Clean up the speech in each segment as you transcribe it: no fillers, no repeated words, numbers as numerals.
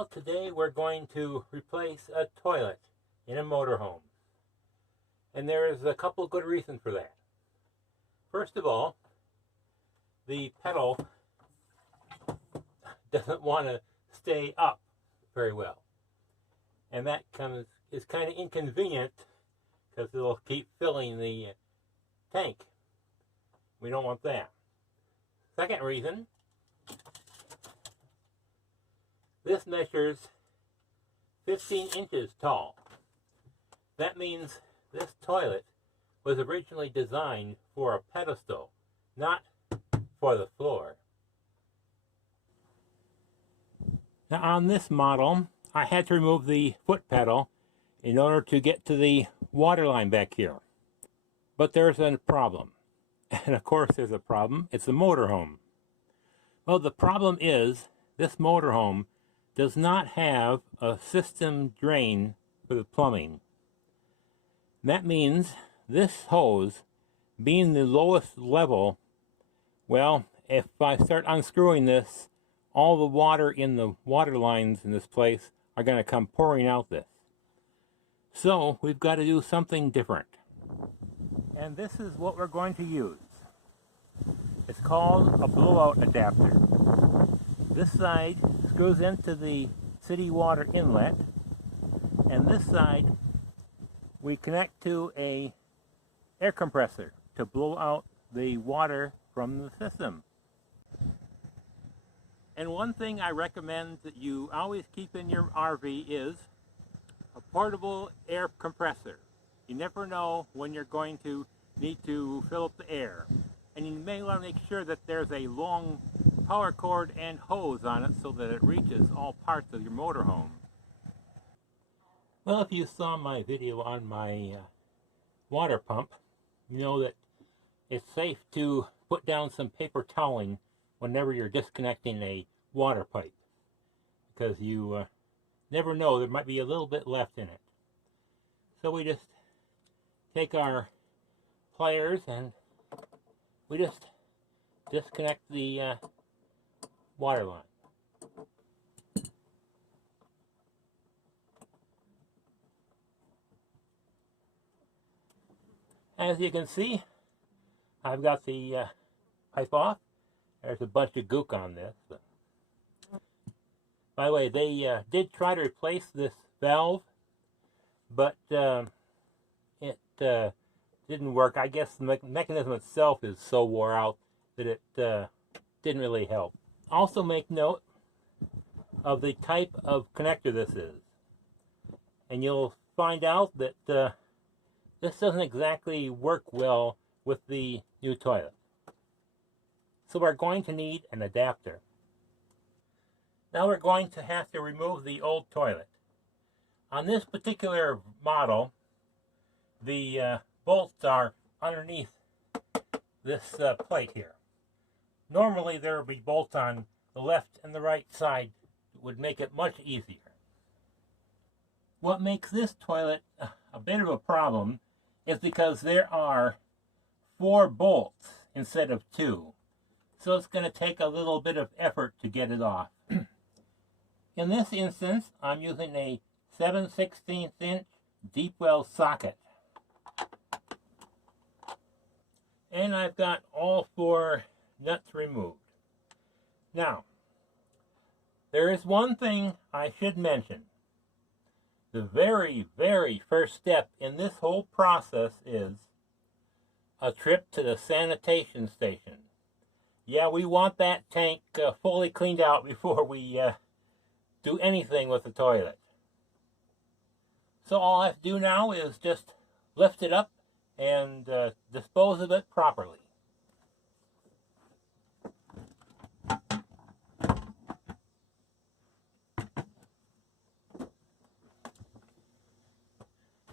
Well, today we're going to replace a toilet in a motorhome. And there is a couple good reasons for that. First of all, the pedal doesn't want to stay up very well. And that is kind of inconvenient because it'll keep filling the tank. We don't want that. Second reason, this measures 15 inches tall. That means this toilet was originally designed for a pedestal, not for the floor. Now on this model, I had to remove the foot pedal in order to get to the water line back here. But there's a problem. And of course there's a problem. It's a motorhome. Well, the problem is this motorhome does not have a system drain for the plumbing. That means this hose, being the lowest level, well, if I start unscrewing this, all the water in the water lines in this place are going to come pouring out this. So we've got to do something different. And this is what we're going to use. It's called a blowout adapter. This side screws into the city water inlet, and this side we connect to a air compressor to blow out the water from the system. And one thing I recommend that you always keep in your RV is a portable air compressor. You never know when you're going to need to fill up the air. And you may want to make sure that there's a long power cord and hose on it so that it reaches all parts of your motorhome. Well, if you saw my video on my water pump, you know that it's safe to put down some paper toweling whenever you're disconnecting a water pipe, because you never know, there might be a little bit left in it. So we just take our pliers and we just disconnect the water line. As you can see, I've got the pipe off. There's a bunch of gook on this. But by the way, they did try to replace this valve, but it didn't work. I guess the mechanism itself is so wore out that it didn't really help. Also make note of the type of connector this is. And you'll find out that this doesn't exactly work well with the new toilet. So we're going to need an adapter. Now we're going to have to remove the old toilet. On this particular model, the bolts are underneath this plate here. Normally there would be bolts on the left and the right side. It would make it much easier. What makes this toilet a bit of a problem is because there are 4 bolts instead of 2. So it's going to take a little bit of effort to get it off. In this instance, I'm using a 7/16 inch deep well socket. And I've got all 4 nuts removed. Now, there is one thing I should mention. The very, very first step in this whole process is a trip to the sanitation station. Yeah, we want that tank fully cleaned out before we do anything with the toilet. So all I have to do now is just lift it up and dispose of it properly.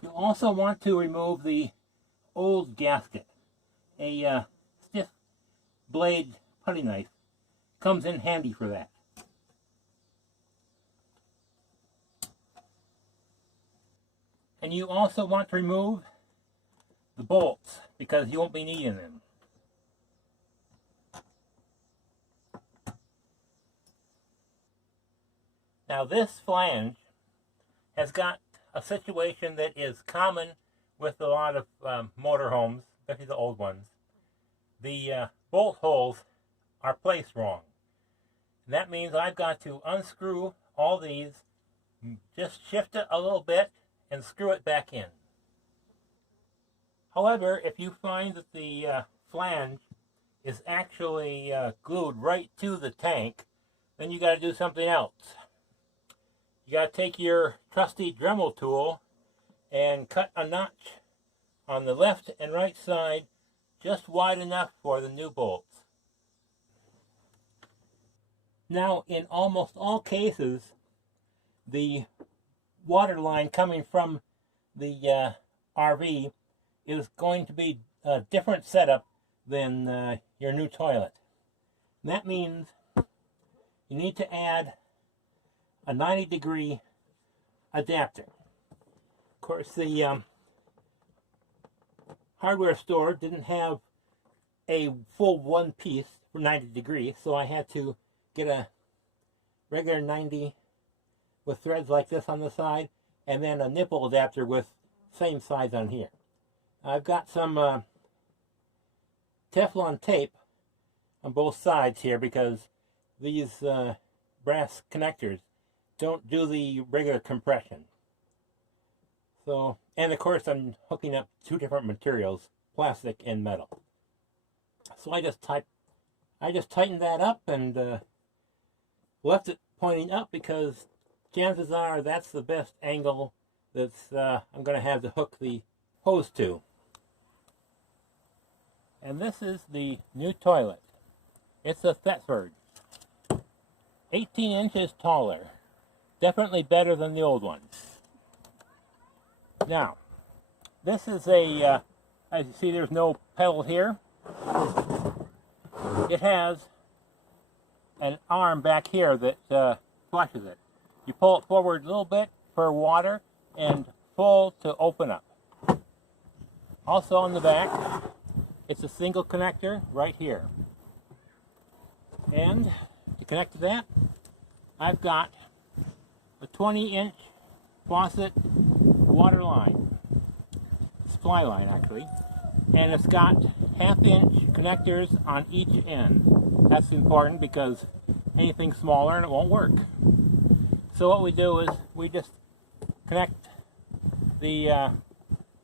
You also want to remove the old gasket. A stiff blade putty knife comes in handy for that. And you also want to remove the bolts because you won't be needing them. Now this flange has got a situation that is common with a lot of motorhomes, especially the old ones. The bolt holes are placed wrong. And that means I've got to unscrew all these, just shift it a little bit, and screw it back in. However, if you find that the flange is actually glued right to the tank, then you got to do something else. You got to take your trusty Dremel tool and cut a notch on the left and right side just wide enough for the new bolts. Now, in almost all cases, the water line coming from the RV is going to be a different setup than your new toilet. And that means you need to add a 90-degree adapter. Of course, the hardware store didn't have a full one piece for 90 degrees, so I had to get a regular 90 with threads like this on the side, and then a nipple adapter with same size on here. I've got some Teflon tape on both sides here because these brass connectors don't do the regular compression. So, and of course I'm hooking up two different materials, plastic and metal. So I just tightened that up and left it pointing up because chances are that's the best angle that's I'm going to have to hook the hose to. And this is the new toilet. It's a Thetford. 18 inches taller. Definitely better than the old ones. Now, this is a, as you see there's no pedal here. It has an arm back here that flushes it. You pull it forward a little bit for water and pull to open up. Also on the back, it's a single connector right here. And to connect to that, I've got a 20-inch faucet water line, supply line actually, and it's got half-inch connectors on each end. That's important because anything smaller and it won't work. So what we do is we just connect the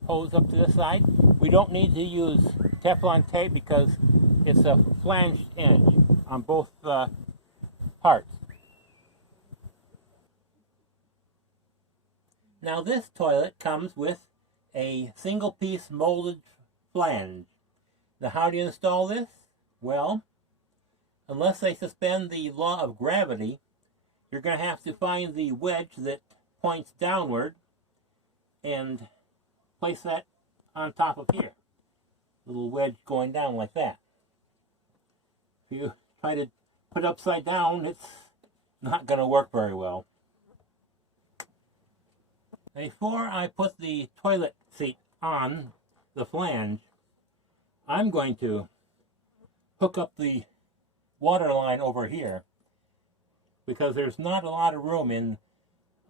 hose up to this side. We don't need to use Teflon tape because it's a flanged end on both parts. Now this toilet comes with a single piece molded flange. Now how do you install this? Well, unless they suspend the law of gravity, you're going to have to find the wedge that points downward and place that on top of here. Little wedge going down like that. If you try to put it upside down, it's not going to work very well. Before I put the toilet seat on the flange, I'm going to hook up the water line over here because there's not a lot of room in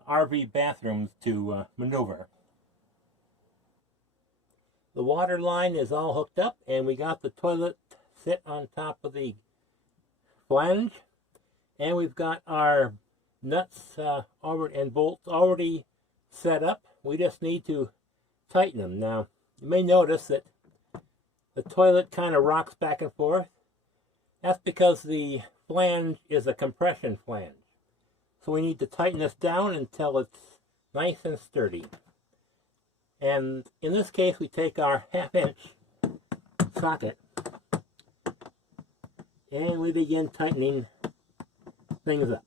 RV bathrooms to maneuver. The water line is all hooked up and we got the toilet sit on top of the flange, and we've got our nuts and bolts already set up. We just need to tighten them. Now you may notice that the toilet kind of rocks back and forth. That's because the flange is a compression flange. So we need to tighten this down until it's nice and sturdy. And in this case we take our half-inch socket and we begin tightening things up.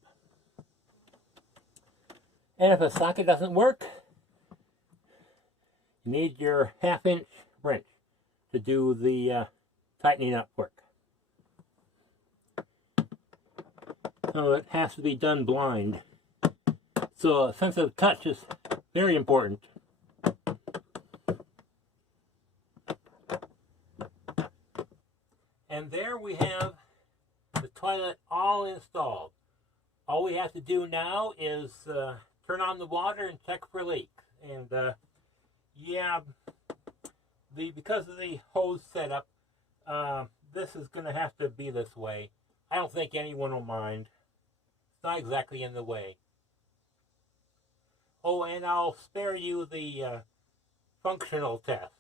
And if a socket doesn't work, you need your half-inch wrench to do the tightening up work. So it has to be done blind. So a sense of touch is very important. And there we have the toilet all installed. All we have to do now is turn on the water and check for leaks. And yeah, because of the hose setup, this is going to have to be this way. I don't think anyone will mind. It's not exactly in the way. Oh, and I'll spare you the functional test.